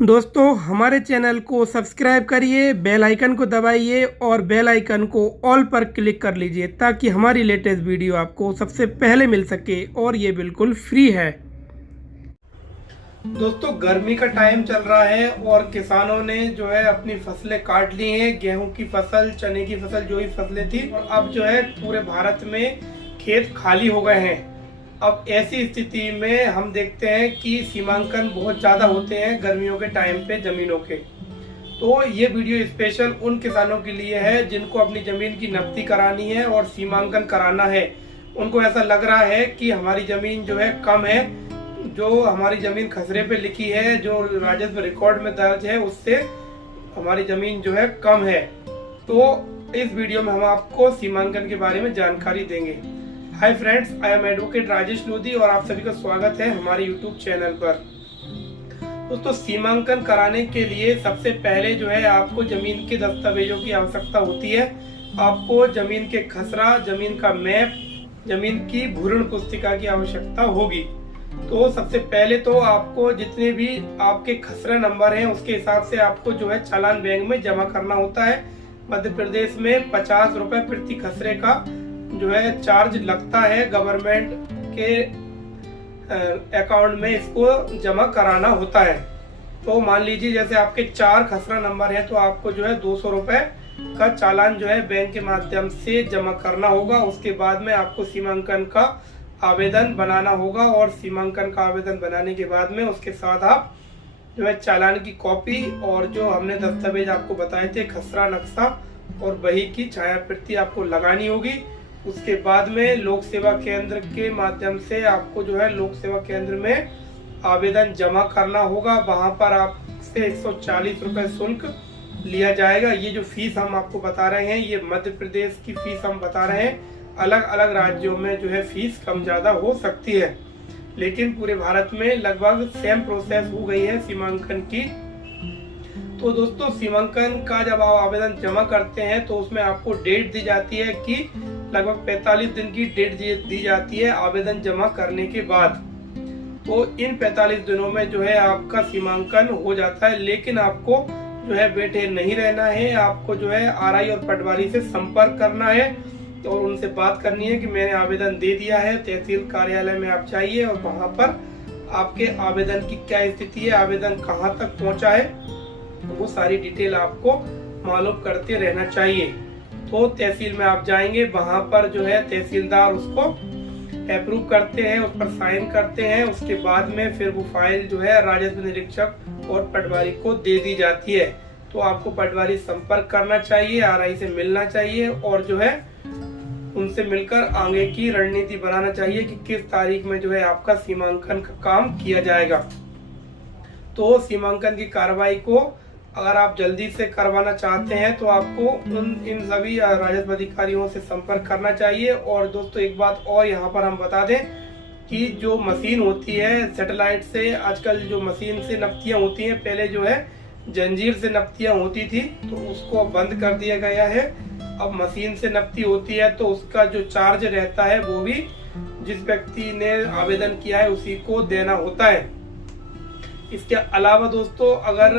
दोस्तों हमारे चैनल को सब्सक्राइब करिए, बेल आइकन को दबाइए और बेल आइकन को ऑल पर क्लिक कर लीजिए ताकि हमारी लेटेस्ट वीडियो आपको सबसे पहले मिल सके और ये बिल्कुल फ्री है। दोस्तों गर्मी का टाइम चल रहा है और किसानों ने जो है अपनी फसलें काट ली हैं। गेहूं की फसल, चने की फसल, जो ही फसलें थी, और अब जो है पूरे भारत में खेत खाली हो गए हैं। अब ऐसी स्थिति में हम देखते हैं कि सीमांकन बहुत ज़्यादा होते हैं गर्मियों के टाइम पे ज़मीनों के। तो ये वीडियो स्पेशल उन किसानों के लिए है जिनको अपनी ज़मीन की नब्ती करानी है और सीमांकन कराना है। उनको ऐसा लग रहा है कि हमारी ज़मीन जो है कम है, जो हमारी ज़मीन खसरे पे लिखी है, जो राजस्व रिकॉर्ड में दर्ज है, उससे हमारी ज़मीन जो है कम है। तो इस वीडियो में हम आपको सीमांकन के बारे में जानकारी देंगे। Hi friends, I am advocate Rajesh Lodhi और आप सभी का स्वागत है हमारे यूट्यूब चैनल पर। दोस्तों सीमांकन कराने के लिए सबसे पहले जो है आपको जमीन के दस्तावेजों की आवश्यकता होती है। आपको जमीन के खसरा, जमीन का मैप, जमीन की भूरण पुस्तिका की आवश्यकता होगी। तो सबसे पहले तो आपको जितने भी आपके खसरा नंबर हैं उसके हिसाब से आपको जो है चालान बैंक में जमा करना होता है। मध्य प्रदेश में 50 रुपए प्रति खसरे का जो है चार्ज लगता है। गवर्नमेंट के अकाउंट में इसको जमा कराना होता है। तो मान लीजिए जैसे आपके 4 खसरा नंबर है तो आपको जो है 200 रुपए का चालान जो है बैंक के माध्यम से जमा करना होगा। उसके बाद में आपको सीमांकन का आवेदन बनाना होगा और सीमांकन का आवेदन बनाने के बाद में उसके साथ आप जो है चालान की कॉपी और जो हमने दस्तावेज आपको बताए थे, खसरा नक्शा और बही की छायाप्रति आपको लगानी होगी। उसके बाद में लोक सेवा केंद्र के माध्यम से आपको जो है लोक सेवा केंद्र में आवेदन जमा करना होगा। वहां पर आपसे 140 रुपए शुल्क लिया जाएगा। ये जो फीस हम आपको बता रहे हैं, ये मध्य प्रदेश की फीस हम बता रहे हैं। अलग अलग राज्यों में जो है फीस कम ज्यादा हो सकती है, लेकिन पूरे भारत में लगभग सेम प्रोसेस हो गई है सीमांकन की। तो दोस्तों सीमांकन का जब आप आवेदन जमा करते हैं तो उसमें आपको डेट दी जाती है कि लगभग 45 दिन की डेट दी जाती है आवेदन जमा करने के बाद। तो इन 45 दिनों में जो है आपका सीमांकन हो जाता है। लेकिन आपको जो है बैठे नहीं रहना है, आपको जो है आरआई और पटवारी से संपर्क करना है और उनसे बात करनी है कि मैंने आवेदन दे दिया है। तहसील कार्यालय में आप जाइए और वहां पर आपके आवेदन की क्या स्थिति है, आवेदन कहाँ तक पहुंचा है, वो सारी डिटेल आपको मालूम करते रहना चाहिए। तो तहसील में आप जाएंगे, वहां पर जो है तहसीलदार उसको अप्रूव करते हैं, उस पर साइन करते हैं। उसके बाद में फिर वो फाइल जो है राजस्व निरीक्षक और पटवारी को दे दी जाती है। तो आपको पटवारी संपर्क करना चाहिए, आरआई से मिलना चाहिए और जो है उनसे मिलकर आगे की रणनीति बनाना चाहिए कि किस तारीख में जो है आपका सीमांकन का काम किया जाएगा। तो सीमांकन की कार्रवाई को अगर आप जल्दी से करवाना चाहते हैं तो आपको इन सभी राजस्व अधिकारियों से संपर्क करना चाहिए। और दोस्तों एक बात और यहाँ पर हम बता दें कि जो मशीन होती है सैटेलाइट से, आजकल जो मशीन से नब्तियां होती हैं, पहले जो है जंजीर से नब्तियां होती थी तो उसको बंद कर दिया गया है। अब मशीन से नब्ती होती है तो उसका जो चार्ज रहता है वो भी जिस व्यक्ति ने आवेदन किया है उसी को देना होता है। इसके अलावा दोस्तों अगर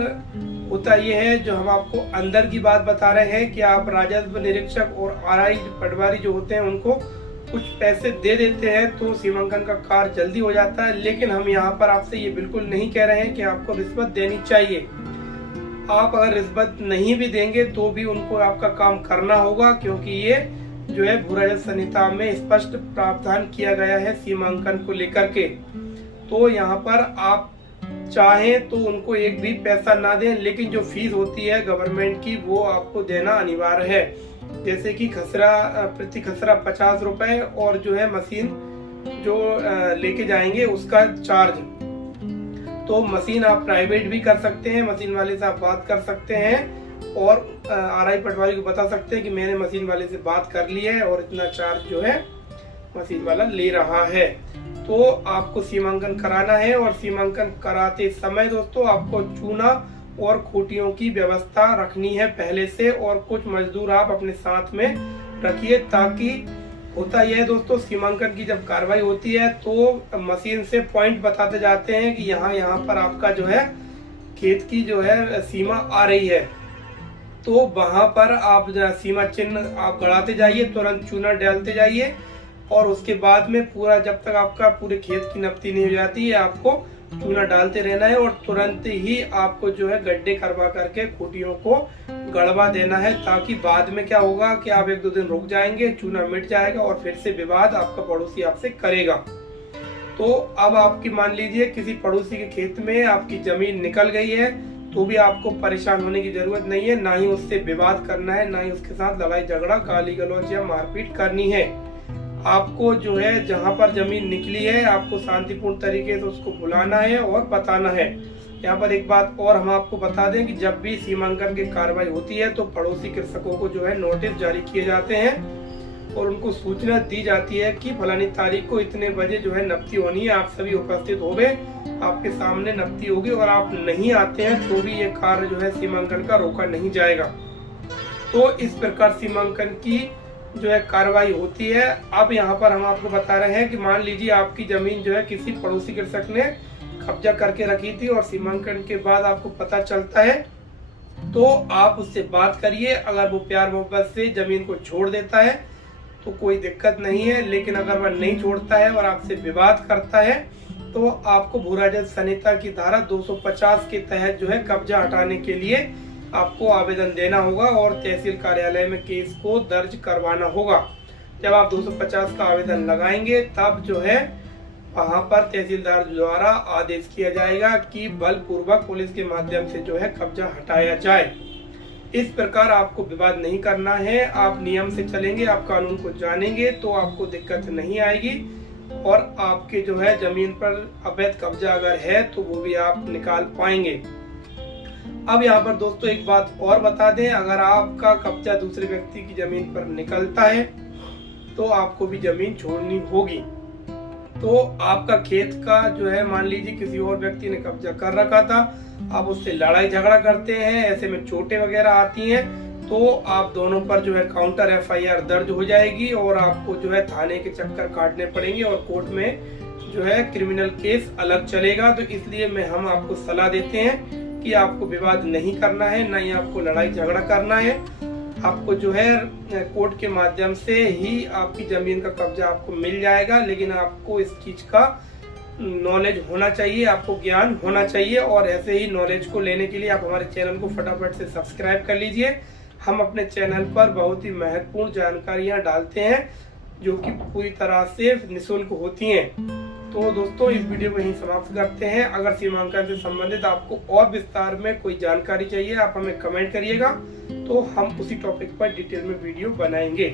होता यह है, जो हम आपको अंदर की बात बता रहे हैं कि आप राजस्व निरीक्षक और आरआई पटवारी जो होते हैं उनको कुछ पैसे दे देते हैं तो सीमांकन का कार्य जल्दी हो जाता है। लेकिन हम यहाँ पर आपसे ये बिल्कुल नहीं कह रहे हैं कि आपको रिश्वत देनी चाहिए। आप अगर रिश्वत नहीं भी देंगे तो भी उनको आपका काम करना होगा, क्योंकि ये जो है भू राजस्व संहिता में स्पष्ट प्रावधान किया गया है सीमांकन को लेकर के। तो यहाँ पर आप चाहें तो उनको एक भी पैसा ना दें, लेकिन जो फीस होती है गवर्नमेंट की वो आपको देना अनिवार्य है। जैसे कि खसरा प्रति खसरा 50 रुपए और जो है मशीन जो लेके जाएंगे उसका चार्ज। तो मशीन आप प्राइवेट भी कर सकते हैं, मशीन वाले से आप बात कर सकते हैं और आरआई पटवारी को बता सकते हैं कि मैंने मशीन वाले से बात कर ली है और इतना चार्ज जो है मशीन वाला ले रहा है। तो आपको सीमांकन कराना है और सीमांकन कराते समय दोस्तों आपको चूना और खूंटियों की व्यवस्था रखनी है पहले से, और कुछ मजदूर आप अपने साथ में रखिए। ताकि होता यह है दोस्तों, सीमांकन की जब कार्रवाई होती है तो मशीन से पॉइंट बताते जाते हैं कि यहाँ पर आपका जो है खेत की जो है सीमा आ रही है, तो वहां पर आप सीमा चिन्ह आप गड़ाते जाइए, तुरंत चूना डालते जाइए और उसके बाद में पूरा जब तक आपका पूरे खेत की नपती नहीं हो जाती है आपको चूना डालते रहना है। और तुरंत ही आपको जो है गड्ढे करवा करके खूंटियों को गड़वा देना है, ताकि बाद में क्या होगा कि आप 1-2 दिन रुक जाएंगे, चूना मिट जाएगा और फिर से विवाद आपका पड़ोसी आपसे करेगा। तो अब आपकी मान लीजिए किसी पड़ोसी के खेत में आपकी जमीन निकल गई है, तो भी आपको परेशान होने की जरूरत नहीं है, ना ही उससे विवाद करना है, ना ही उसके साथ लड़ाई झगड़ा गाली गलौज या मारपीट करनी है। आपको जो है जहां पर जमीन निकली है आपको शांतिपूर्ण तरीके से उसको बुलाना है और बताना है। यहाँ पर एक बात और हम आपको बता दें कि जब भी सीमांकन की कार्रवाई होती है तो पड़ोसी कृषकों को जो है नोटिस जारी किए जाते हैं और उनको सूचना दी जाती है कि फलानी तारीख को इतने बजे जो है नपती होनी है, आप सभी उपस्थित होंगे, आपके सामने नपती होगी और आप नहीं आते हैं तो भी ये कार्य जो है सीमांकन का रोका नहीं जाएगा। तो इस प्रकार सीमांकन की जो है कार्रवाई होती है। अब यहाँ पर हम आपको बता रहे हैं कि मान लीजिए आपकी जमीन जो है किसी पड़ोसी कृषक ने कब्जा करके रखी थी और सीमांकन के बाद आपको पता चलता है, तो आप उससे बात करिए। अगर वो प्यार मोहब्बत से जमीन को छोड़ देता है तो कोई दिक्कत नहीं है, लेकिन अगर वह नहीं छोड़ता है और आपसे विवाद करता है तो आपको भू राजस्व संहिता की धारा 250 के तहत जो है कब्जा हटाने के लिए आपको आवेदन देना होगा और तहसील कार्यालय में केस को दर्ज करवाना होगा। जब आप 250 का आवेदन लगाएंगे तब जो है वहां पर तहसीलदार द्वारा आदेश किया जाएगा कि बलपूर्वक पुलिस के माध्यम से जो है कब्जा हटाया जाए। इस प्रकार आपको विवाद नहीं करना है, आप नियम से चलेंगे, आप कानून को जानेंगे तो आपको दिक्कत नहीं आएगी और आपके जो है जमीन पर अवैध कब्जा अगर है तो वो भी आप निकाल पाएंगे। अब यहाँ पर दोस्तों एक बात और बता दें, अगर आपका कब्जा दूसरे व्यक्ति की जमीन पर निकलता है तो आपको भी जमीन छोड़नी होगी। तो आपका खेत का जो है मान लीजिए किसी और व्यक्ति ने कब्जा कर रखा था, आप उससे लड़ाई झगड़ा करते हैं, ऐसे में चोटें वगैरह आती हैं, तो आप दोनों पर जो है काउंटर FIR दर्ज हो जाएगी और आपको जो है थाने के चक्कर काटने पड़ेंगे और कोर्ट में जो है क्रिमिनल केस अलग चलेगा। तो इसलिए हम आपको सलाह देते हैं कि आपको विवाद नहीं करना है, ना ही आपको लड़ाई झगड़ा करना है। आपको जो है कोर्ट के माध्यम से ही आपकी जमीन का कब्जा आपको मिल जाएगा, लेकिन आपको इस चीज का नॉलेज होना चाहिए, आपको ज्ञान होना चाहिए। और ऐसे ही नॉलेज को लेने के लिए आप हमारे चैनल को फटाफट से सब्सक्राइब कर लीजिए। हम अपने चैनल पर बहुत ही महत्वपूर्ण जानकारियां डालते हैं जो कि पूरी तरह से निःशुल्क होती हैं। तो दोस्तों इस वीडियो को यहीं समाप्त करते हैं। अगर सीमांकन से संबंधित आपको और विस्तार में कोई जानकारी चाहिए आप हमें कमेंट करिएगा, तो हम उसी टॉपिक पर डिटेल में वीडियो बनाएंगे।